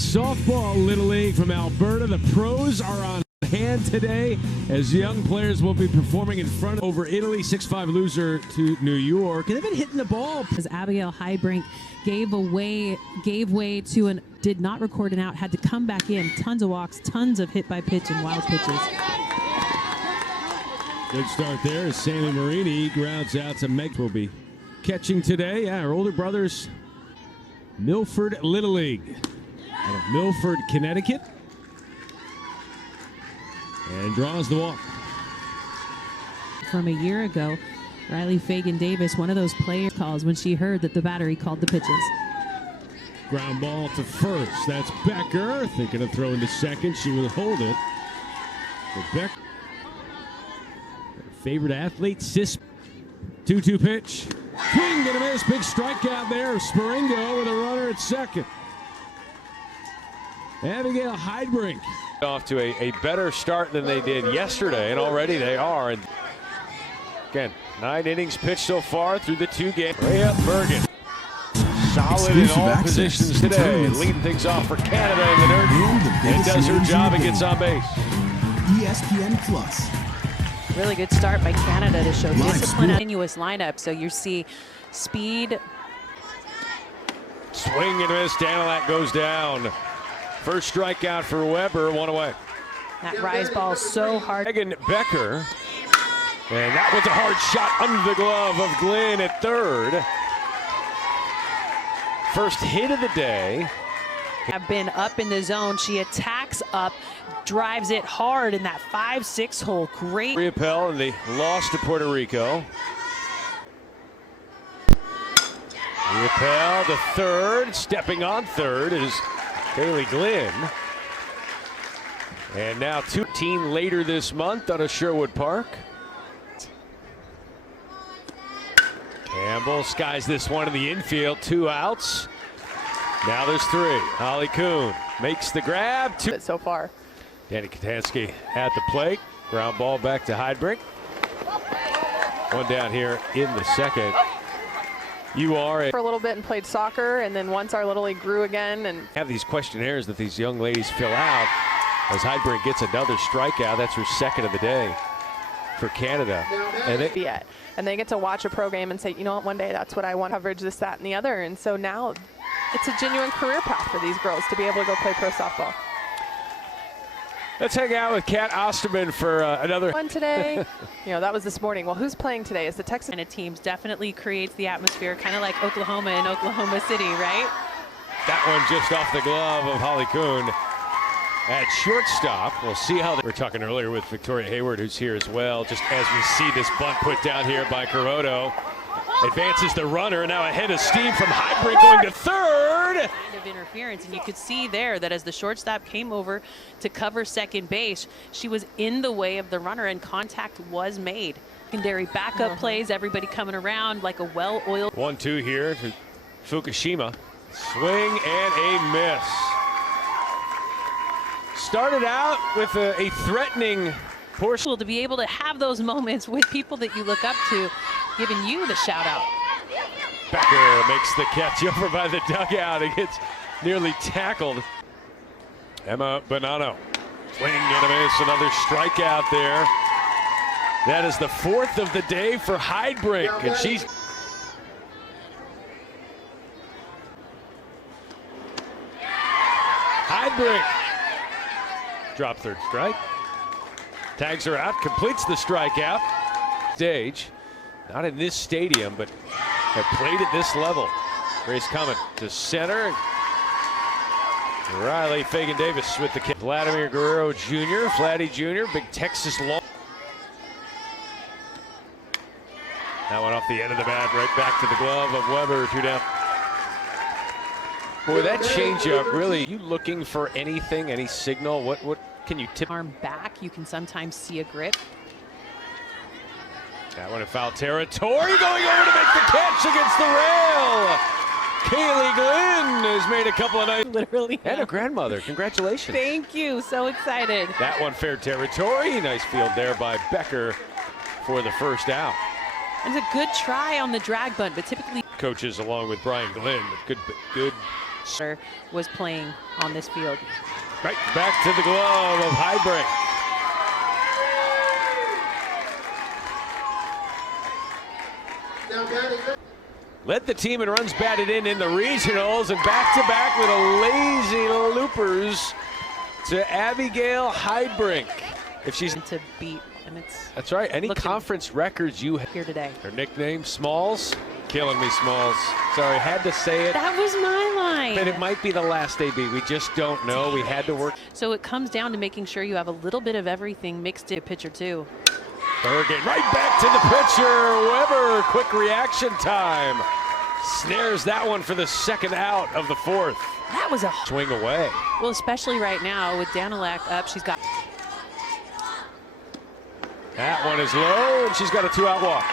softball Little League from Alberta. The pros are on hand today as young players will be performing in front of over Italy, 6-5 loser to New York. And they've been hitting the ball. As Abigail Heidbrink gave way to an did not record an out, had to come back in. Tons of walks, tons of hit by pitch and wild pitches. Good start there as Sammy Marini grounds out to Meg. Will be catching today. Yeah, her older brothers, Milford Little League out of Milford, Connecticut. And draws the walk. From a year ago, Riley Fagan-Davis, one of those players calls when she heard that the battery called the pitches. Ground ball to first. That's Becker. Thinking of throwing to second. She will hold it. For Becker. Favorite athlete, 2-2 pitch. Swing and a miss. Big strikeout there. Sparingo with a runner at second. Abigail Heidbrink. Off to a better start than they did yesterday, and already they are. And again, 9 innings pitched so far through the 2 games. Way up Bergen. Solid in all positions today. Leading things off for Canada in the dirt. And does her job and gets on base. ESPN Plus. Really good start by Canada to show discipline. Continuous lineup, so you see speed. Swing and miss. Danilak goes down. First strikeout for Weber, 1 away. That rise ball so hard. Megan Becker. And that was a hard shot under the glove of Glenn at third. First hit of the day. Have been up in the zone. She attacks up, drives it hard in that 5-6 hole. Great. Riopel and the loss to Puerto Rico. Riopel to third. Stepping on third is Kaylee Glenn. And now 2 later this month out of Sherwood Park. Campbell skies this one in the infield, 2 outs. Now there's 3. Holly Kuhn makes the grab. 2 so far. Danny Katansky at the plate. Ground ball back to Heidbrink. 1 down here in the second. You are for a little bit and played soccer, and then once our Little League grew again, and have these questionnaires that these young ladies fill out. As Heidbrink gets another strikeout, that's her second of the day for Canada. And they get to watch a pro game and say, you know what, one day that's what I want, coverage, this, that, and the other. And so now it's a genuine career path for these girls to be able to go play pro softball. Let's hang out with Kat Osterman for another one today. You know, that was this morning. Well, who's playing today? Is the Texas And teams definitely creates the atmosphere, kind of like Oklahoma and Oklahoma City, right? That one just off the glove of Holly Kuhn at shortstop. We'll see how we're talking earlier with Victoria Hayward, who's here as well. Just as we see this bunt put down here by Coroto. Advances the runner, now ahead of steam from Heidbrink going to third. Kind of interference, and you could see there that as the shortstop came over to cover second base, she was in the way of the runner and contact was made. Secondary backup plays, everybody coming around like a well-oiled. 1-2 here to Fukushima. Swing and a miss. Started out with a threatening portion. To be able to have those moments with people that you look up to, giving you the shout out. Becker makes the catch over by the dugout. It gets nearly tackled. Emma Bonanno. Swing and a miss, another strikeout there. That is the 4th of the day for Heidbrink, and she's Heidbrink. Drop third strike. Tags her out, completes the strikeout. Stage, not in this stadium, but have played at this level. Grace coming to center. Riley Fagan-Davis with the kick. Vladimir Guerrero Jr., Vladdy Jr., big Texas long. That one off the end of the bat, right back to the glove of Weber, 2 down. Boy, that changeup, really, you looking for anything, any signal? What can you tip? Arm back, you can sometimes see a grip. That one in foul territory, going over to make the catch against the rail. Kaylee Glenn has made a couple of nice. Literally. And a grandmother, congratulations. Thank you, so excited. That one fair territory, nice field there by Becker for the first out. It's a good try on the drag bunt, but typically coaches along with Brian Glenn, but good was playing on this field. Right back to the glove of Heidbrink. Led the team in runs batted in the regionals, and back-to-back with a lazy loopers to Abigail Heidbrink. If she's to beat, and it's that's right. Any conference records you have here today. Her nickname, Smalls. Killing me, Smalls. Sorry, had to say it. That was my line. But it might be the last AB. We just don't know. We had to work. So it comes down to making sure you have a little bit of everything mixed in a pitcher too. Bergen right back to the pitcher. Weber, quick reaction time. Snares that one for the second out of the fourth. That was a swing away. Well, especially right now with Danilak up, she's got. That one is low, and she's got a 2-out walk.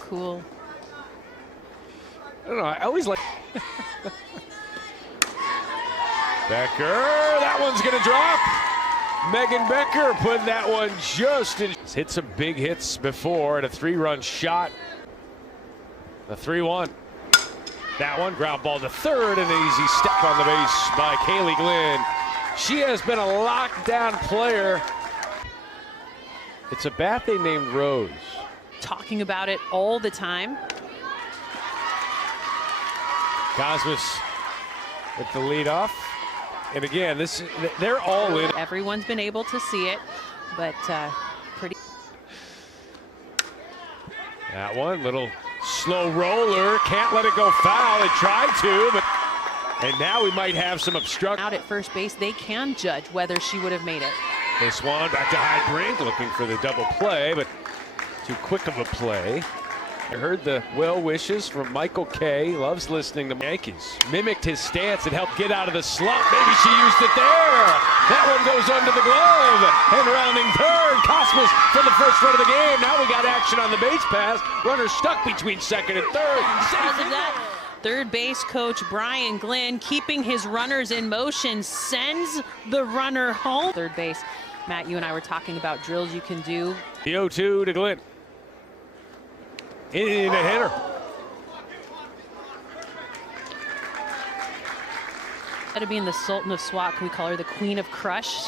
Cool. I don't know. I always like. Becker, that one's going to drop. Megan Becker put that one just in. Hit some big hits before at a 3-run shot. The 3-1. That one, ground ball to third, and an easy step on the base by Kaylee Glenn. She has been a lockdown player. It's a bat they named Rose. Talking about it all the time. Cosmos with the lead off. And again, they're all in. Everyone's been able to see it, but pretty. That one, little slow roller. Can't let it go foul. They tried to, but. And now we might have some obstruction. Out at first base, they can judge whether she would have made it. This one back to Heidbrink, looking for the double play, but too quick of a play. I heard the well wishes from Michael K. Loves listening to Yankees. Mimicked his stance and helped get out of the slump. Maybe she used it there. That one goes under the glove. And rounding third, Cosmos for the first run of the game. Now we got action on the base pass. Runner stuck between second and third. Because of that, third base coach Brian Glenn, keeping his runners in motion, sends the runner home. Third base, Matt, you and I were talking about drills you can do. The 0-2 to Glenn. In a hitter. Instead of being the Sultan of SWAT, can we call her the Queen of Crush?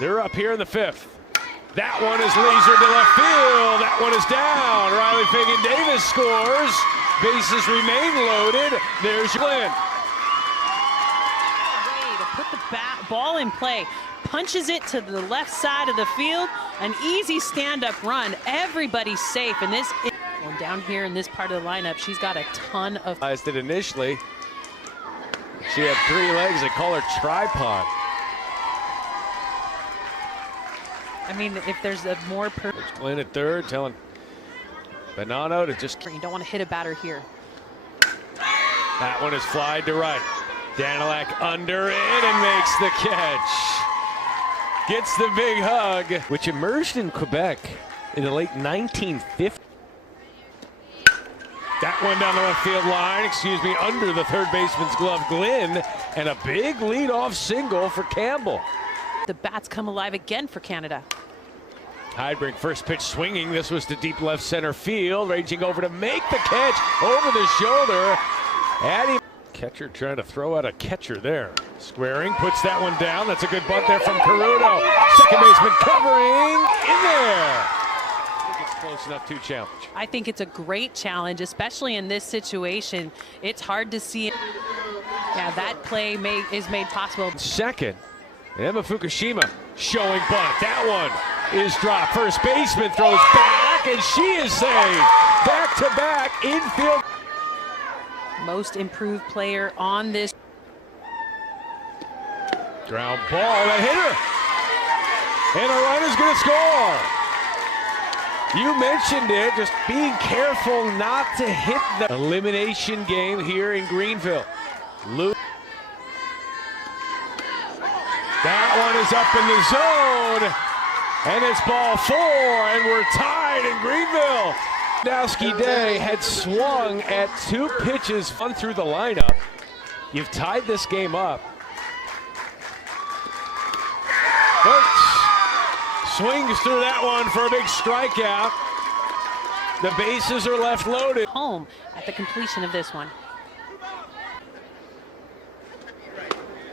They're up here in the fifth. That one is lasered to left field. That one is down. Riley Fagan-Davis scores. Bases remain loaded. There's Glenn. Way to put the ball in play. Punches it to the left side of the field. An easy stand-up run. Everybody's safe. And this well, down here in this part of the lineup, she's got a ton of. Did initially. She had 3 legs. They call her tripod. I mean, if there's a more Glenn at third, telling Bonanno to just. You don't want to hit a batter here. That one is flied to right. Danilak under it and makes the catch. Gets the big hug, which emerged in Quebec in the late 1950s. That one down the left field line, under the third baseman's glove, Glenn, and a big leadoff single for Campbell. The bats come alive again for Canada. Heidbrink first pitch swinging. This was to deep left center field, raging over to make the catch over the shoulder. Addie. Catcher trying to throw out a catcher there. Squaring, puts that one down. That's a good bunt there from Caruto. Second baseman covering in there. I think it's close enough to challenge. I think it's a great challenge, especially in this situation. It's hard to see. Yeah, that play is made possible. Second, Emma Fukushima showing bunt. That one is dropped. First baseman throws back, and she is saved. Back-to-back infield. Most improved player on this. Ground ball, that hitter. And a run is going to score. You mentioned it, just being careful not to hit the elimination game here in Greenville. That one is up in the zone. And it's ball 4, and we're tied in Greenville. Dowski Day had swung at 2 pitches through the lineup. You've tied this game up. Burch swings through that one for a big strikeout. The bases are left loaded. Home at the completion of this one.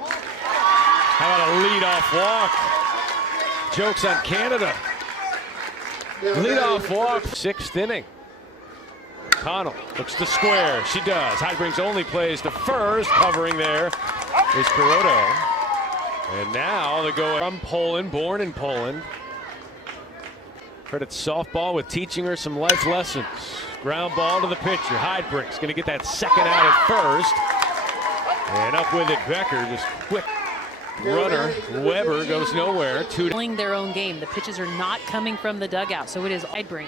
How about a leadoff walk? Joke's on Canada. Leadoff walk, 6th inning. Connell looks to square. She does. Heidbrink's only plays to first. Covering there is Peroto. And now they go from Poland, born in Poland. Credits softball with teaching her some life lessons. Ground ball to the pitcher. Heidbrink's going to get that second out at first. And up with it, Becker. Just quick runner. Weber goes nowhere. Playing their own game. The pitches are not coming from the dugout, so it is Heidbrink.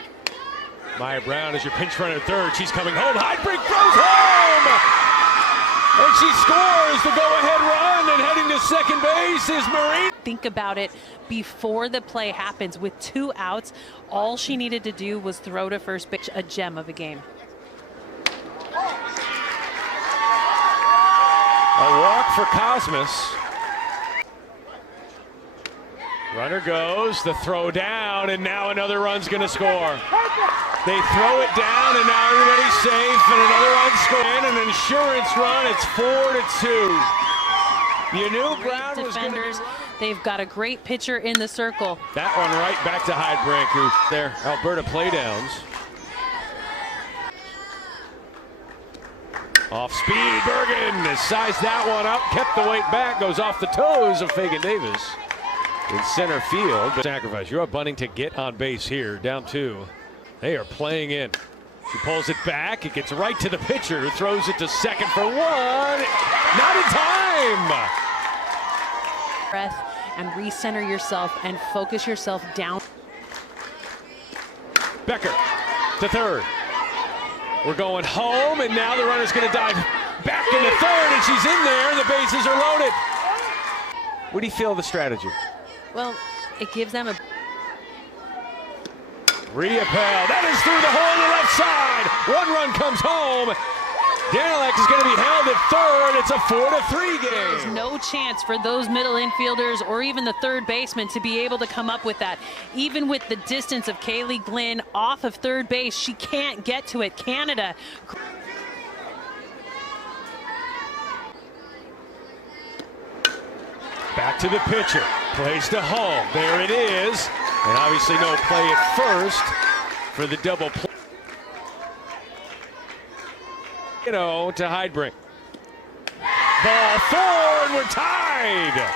Maya Brown is your pinch runner third. She's coming home. Heidbrink throws home! And she scores the go-ahead run, and heading to second base is Marie. Think about it before the play happens. With 2 outs, all she needed to do was throw to first base. A gem of a game. A walk for Cosmos. Runner goes, the throw down, and now another run's going to score. They throw it down, and now everybody's safe, and another run scored. An insurance run. It's 4-2. You knew Brown was going to. They've got a great pitcher in the circle. That one right back to Heidbrink, who their Alberta playdowns. Off speed, Bergen sized that one up, kept the weight back, goes off the toes of Fagan Davis in center field. Sacrifice. You're bunting to get on base here, down 2. They are playing in. She pulls it back. It gets right to the pitcher, who throws it to second for 1. Not in time. Breath and recenter yourself and focus yourself down. Becker to third. We're going home, and now the runner's going to dive back into third, and she's in there, and the bases are loaded. What do you feel of the strategy? Well, it gives them a Riepel, that is through the hole on the left side. 1 run comes home. Danilek is going to be held at third. It's a 4-3 game. There's no chance for those middle infielders or even the third baseman to be able to come up with that. Even with the distance of Kaylee Glynn off of third base, she can't get to it. Canada. Back to the pitcher. Plays to home. There it is. And obviously no play at first for the double play. To Heidbrink. Ball 4, and we're tied.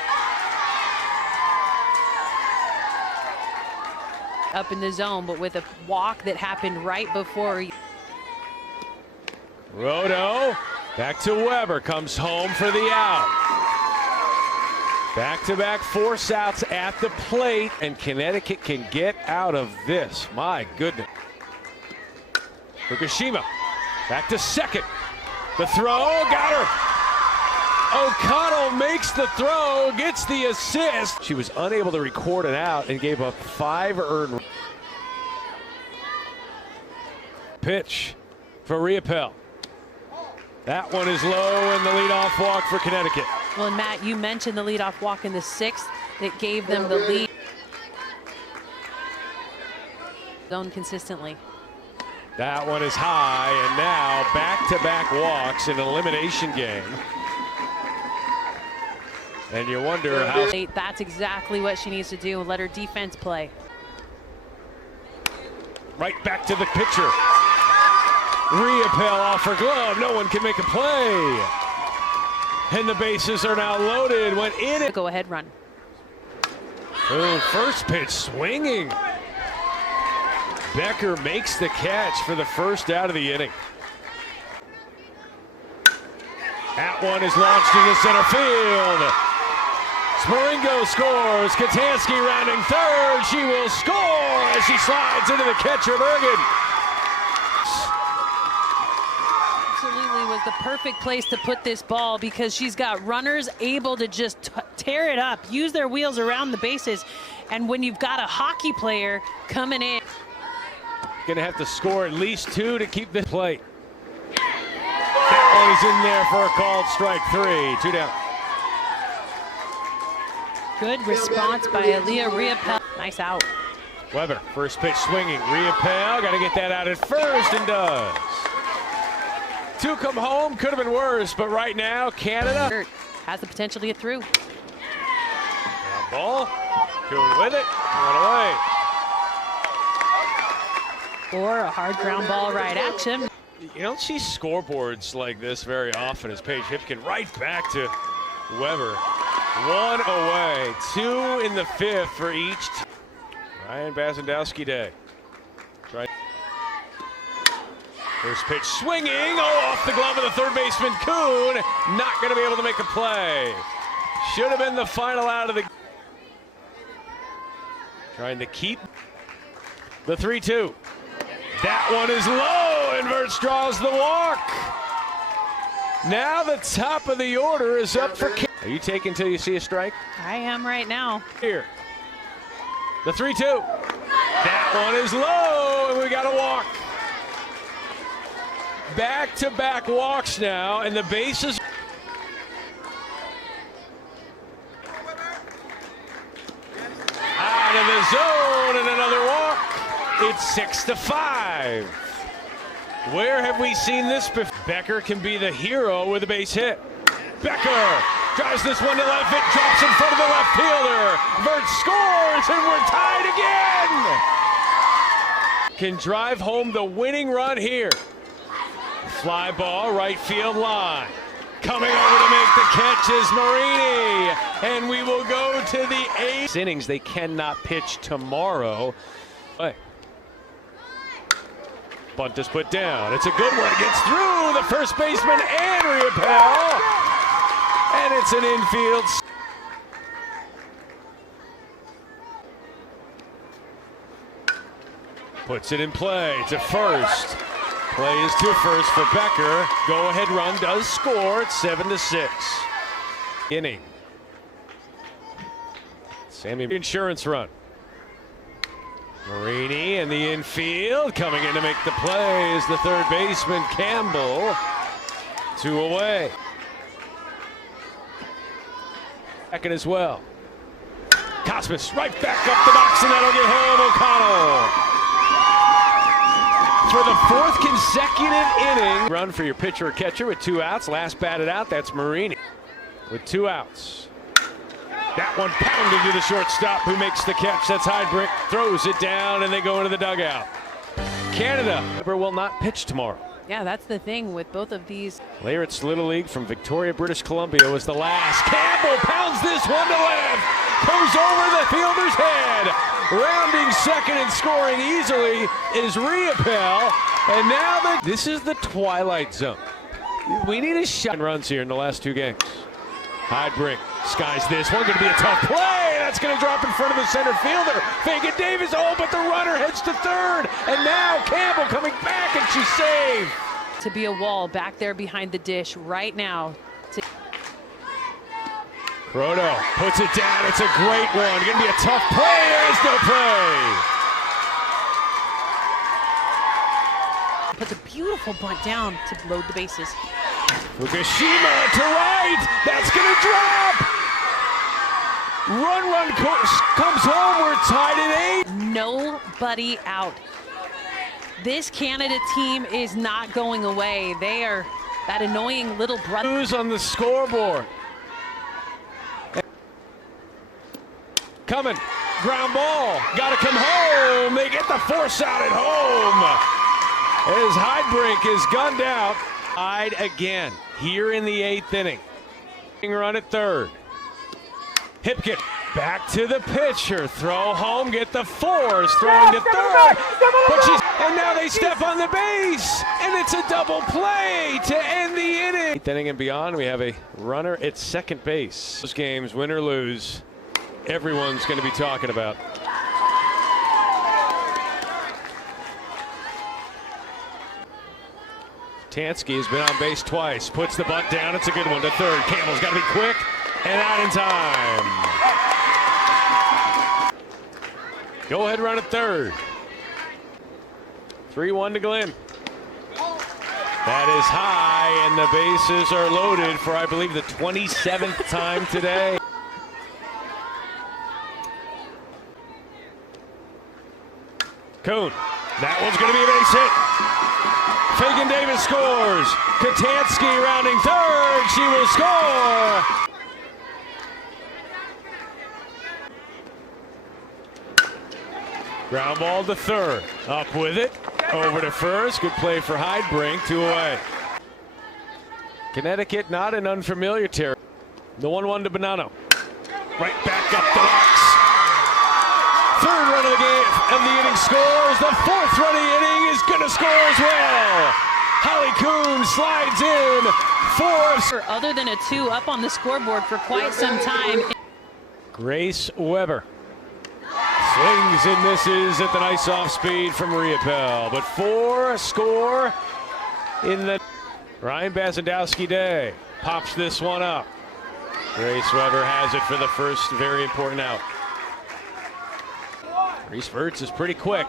Up in the zone, but with a walk that happened right before. Roto back to Weber, comes home for the out. Back-to-back force outs at the plate, and Connecticut can get out of this. My goodness. Fukushima back to second. The throw, got her. O'Connell makes the throw, gets the assist. She was unable to record it out and gave up 5 earned. Pitch for Riepel. That one is low, and the leadoff walk for Connecticut. Well, and Matt, you mentioned the leadoff walk in the 6th that gave them the lead. Zone consistently. That one is high, and now back-to-back walks in an elimination game. And you wonder how. That's exactly what she needs to do. Let her defense play. Right back to the pitcher. Riepel off her glove. No one can make a play. And the bases are now loaded. Went in it. Go ahead run. Boom, first pitch swinging. Becker makes the catch for the first out of the inning. That one is launched into center field. Sporingo scores. Katanski rounding third. She will score as she slides into the catcher, Bergen. Absolutely was the perfect place to put this ball because she's got runners able to just tear it up, use their wheels around the bases. And when you've got a hockey player coming in. Gonna have to score at least 2 to keep the plate. That one is in there for a called strike 3. 2 down. Good response by Aaliyah Riepel. Nice out. Weber, first pitch swinging. Riopelle, got to get that out at first, and does. Two come home, could have been worse, but right now, Canada has the potential to get through. Ground ball, Kuhn with it, one away. Or a hard ground ball right action. You don't see scoreboards like this very often as Paige Hipkin right back to Weber. One away, two in the fifth for each team. Ryan Bazandowski day. Right. First pitch swinging, off the glove of the third baseman Kuhn. Not going to be able to make a play. Should have been the final out of the. Trying to keep the 3-2. That one is low, and Verts draws the walk. Now the top of the order is up for. Are you taking till you see a strike? I am right now. Here. The 3-2. That one is low, and we got a walk. Back-to-back walks now, and the bases. Out of the zone, and another walk. It's 6-5. Where have we seen this before? Becker can be the hero with a base hit. Becker drives this one to left. It drops in front of the left fielder. Verts scores, and we're tied again. Can drive home the winning run here. Fly ball, right field line. Coming over to make the catch is Marini. And we will go to the 8th innings. They cannot pitch tomorrow. Bunt is put down. It's a good one. It gets through the first baseman and Riopelle. And it's an infield. Puts it in play to first. Play is to first for Becker. Go-ahead run does score. It's 7-6. Inning. Sammy insurance run. Marini in the infield, coming in to make the play is the third baseman Campbell. Two away. Second as well. Cosmas right back up the box, and that'll get home O'Connell. For the fourth consecutive inning. Run for your pitcher or catcher with 2 outs. Last batted out, that's Marini with 2 outs. That one pounded to the shortstop who makes the catch. That's Heidbrink, throws it down, and they go into the dugout. Canada will not pitch tomorrow. Yeah, that's the thing with both of these. Layert's Little League from Victoria, British Columbia was the last. Campbell pounds this one to left. Goes over the fielder's head. Rounding second and scoring easily is Riopelle. And now this is the twilight zone. We need a shot runs here in the last 2 games. Heidbrink skies this one, going to be a tough play. That's going to drop in front of the center fielder. Fagan Davis, but the runner heads to third. And now Campbell coming back, and she's saved. To be a wall back there behind the dish right now. Croto puts it down. It's a great one. Going to be a tough play. There is no play. Puts a beautiful bunt down to load the bases. Fukushima to right. That's going to drop. Run comes home. We're tied at 8. Nobody out. This Canada team is not going away. They are that annoying little brother. Who's on the scoreboard? Coming. Ground ball. Got to come home. They get the force out at home. As Heidbrink is gunned out. Tied again here in the 8th inning. Run at third. Hipkin back to the pitcher. Throw home, get the force. Throwing to third. And now they step on the base. And it's a double play to end the inning. 8th inning and beyond, we have a runner at second base. Those games, win or lose, everyone's going to be talking about. Tansky has been on base twice, puts the bunt down. It's a good one to third. Campbell's got to be quick and out in time. Go ahead run at third. 3-1 to Glenn. That is high, and the bases are loaded for, I believe, the 27th time today. Kuhn. That one's going to be a base hit. Fagan Davis scores. Katansky rounding third. She will score. Ground ball to third. Up with it. Over to first. Good play for Heidbrink. 2 away. Connecticut not an unfamiliar territory. The 1-1 to Bonanno. Right back up the box. Third run of the game of the inning scores. The fourth run of the inning is going to score as well. Holly Kuhn slides in. 4. Other than a 2 up on the scoreboard for quite some time. Grace Weber swings and misses at the nice off speed from Maria Pell. But 4 score in the Ryan Bazandowski day. Pops this one up. Grace Weber has it for the first very important out. Reese Verts is pretty quick.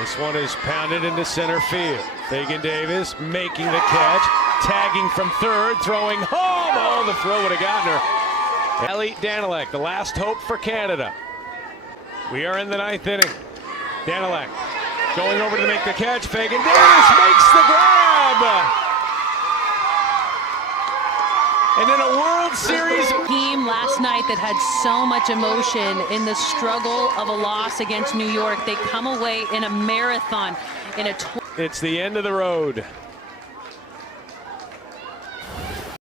This one is pounded into center field. Fagan Davis making the catch, tagging from third, throwing home. Oh, the throw would have gotten her. Ellie Danilek, the last hope for Canada. We are in the 9th inning. Danilek going over to make the catch. Fagan Davis makes the grab. And in a World Series Team last night that had so much emotion in the struggle of a loss against New York, they come away in a marathon in a it's the end of the road